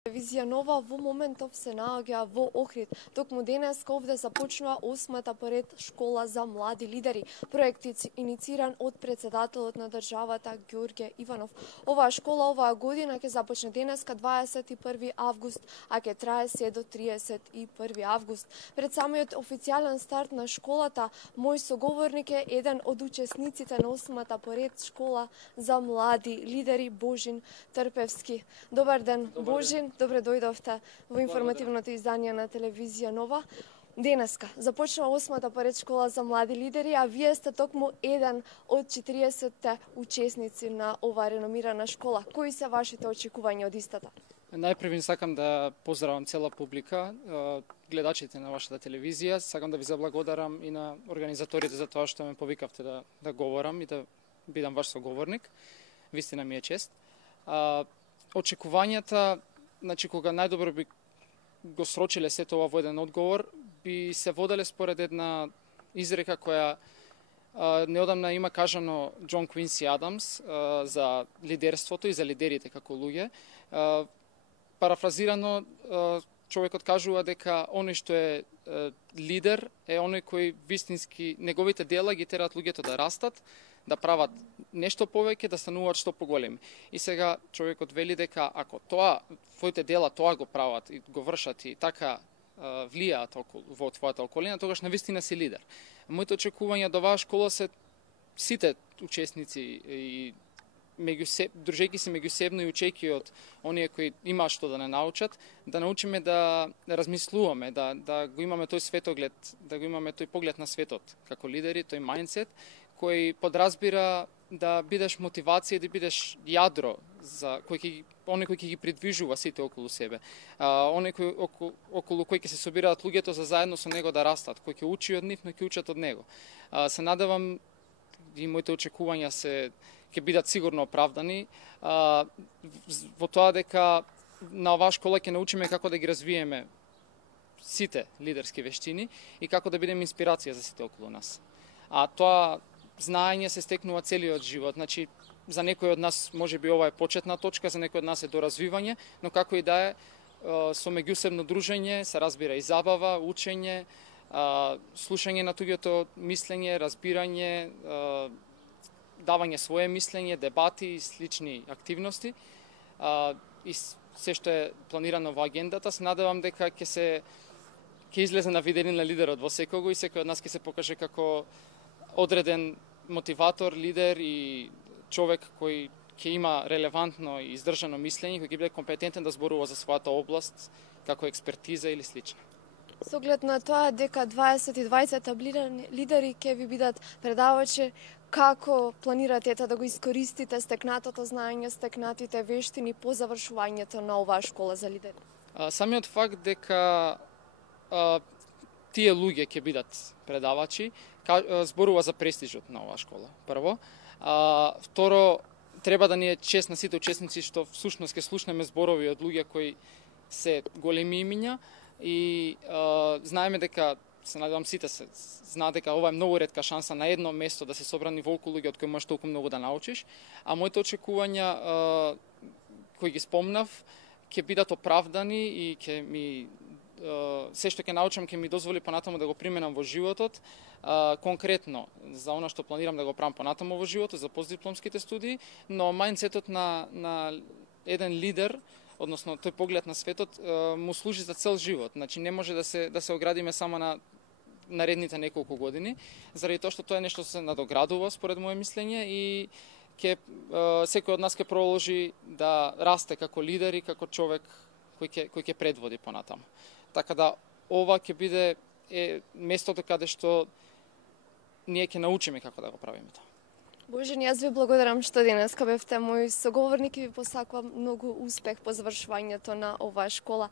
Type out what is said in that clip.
Телевизија Нова во моментов се наоѓа во Охрид. Токму денеска овде започнува 8-та поред школа за млади лидери. Проект иницииран од председателот на државата Ѓорѓе Иванов. Оваа школа оваа година ќе започне денеска 21 август, а ќе трае се до 31 август. Пред самиот официјален старт на школата, мој соговорник е еден од учесниците на 8-та поред школа за млади лидери, Божин Трпевски. Добар ден, Божин. Добре дојдовте во информативното издание на телевизија Нова. Денеска започнува 8-та поред школа за млади лидери, а вие сте токму еден од 40 учесници на оваа реномирана школа. Кои се вашите очекувања од истата? Најпрв сакам да поздравам цела публика, гледачите на вашата телевизија. Сакам да ви заблагодарам и на организаторите за тоа што ме повикавте да говорам и да бидам ваш соговорник. Вистина ми е чест. Очекувањата, значи, кога најдобро би го срочиле сето ова во еден одговор, би се воделе според една изрека која неодамна има кажано Џон Квинси Адамс за лидерството и за лидерите како луѓе. Парафразирано, човекот кажува дека оној што е лидер е оној кој вистински неговите дела ги терат луѓето да растат, да прават нешто повеќе, да стануваат што поголеми. И сега човекот вели дека ако твоите дела тоа го прават и го вршат и така влијаат во твојата околина, тогаш навистина си лидер. Моите очекувања до оваа школа се сите учесници и дружејќи се меѓусебно и учејќи од оние кои имаат што да не научат, да научиме да размислуваме, да го имаме тој светоглед, да го имаме тој поглед на светот како лидери, тој мајндсет кој подразбира да бидеш мотивација, да бидеш јадро за оној кој ќе ги придвижува сите околу себе. Оној кој околу кој ќе се собираат луѓето за заедно со него да растат, кој ќе учи од нив, но ќе учат од него. Се надевам и моите очекувања ќе бидат сигурно оправдани во тоа дека на оваа школа ќе научиме како да ги развиеме сите лидерски вештини и како да бидеме инспирација за сите околу нас. А тоа знаење се стекнува целиот живот. Значи, за некој од нас може би ова е почетна точка, за некој од нас е доразвивање, но како и да е, со меѓусебно дружење се разбира и забава, учење, слушање на туѓото мислење, разбирање, давање свое мислење, дебати и слични активности. И се што е планирано во агендата, се надевам дека ќе излезе на виделина лидерот во секого и секој од нас ќе се покаже како одреден мотиватор, лидер и човек кој ќе има релевантно и издржано мислење, кој ќе биде компетентен да зборува за својата област како експертиза или слично. Со оглед на тоа дека 20 лидери ќе ви бидат предавачи, како планирате да го искористите стекнатото знаење, стекнатите вештини по завршувањето на оваа школа за лидери? Самиот факт дека тие луѓе ќе бидат предавачи, зборува за престижот на оваа школа, прво. Второ, треба да ни е чест на сите учесници што всушност ќе слушнеме зборови од луѓе кои се големи имиња и знаеме дека, се надевам сите знаат дека ова е многу ретка шанса на едно место да се собрани волку луѓе од кои можеш толку многу да научиш, а моите очекувања кои ги спомнав ќе бидат оправдани и се што ќе научам ќе ми дозволи понатаму да го применам во животот, конкретно за она што планирам да го правам понатаму во животот, за постдипломските студии, но мајндсетот на еден лидер, односно тој поглед на светот, му служи за цел живот. Значи не може да се оградиме само на наредните неколку години, заради тоа што тоа е нешто се надоградува според мое мислење и секој од нас ќе продолжи да расте како лидер и како човек кој ќе предводи понатаму. Така да ова ќе биде местото каде што ние ќе научиме како да го правиме тоа. Божин, јас ви благодарам што денеска бевте мој соговорник и ви посакувам многу успех по завршувањето на оваа школа.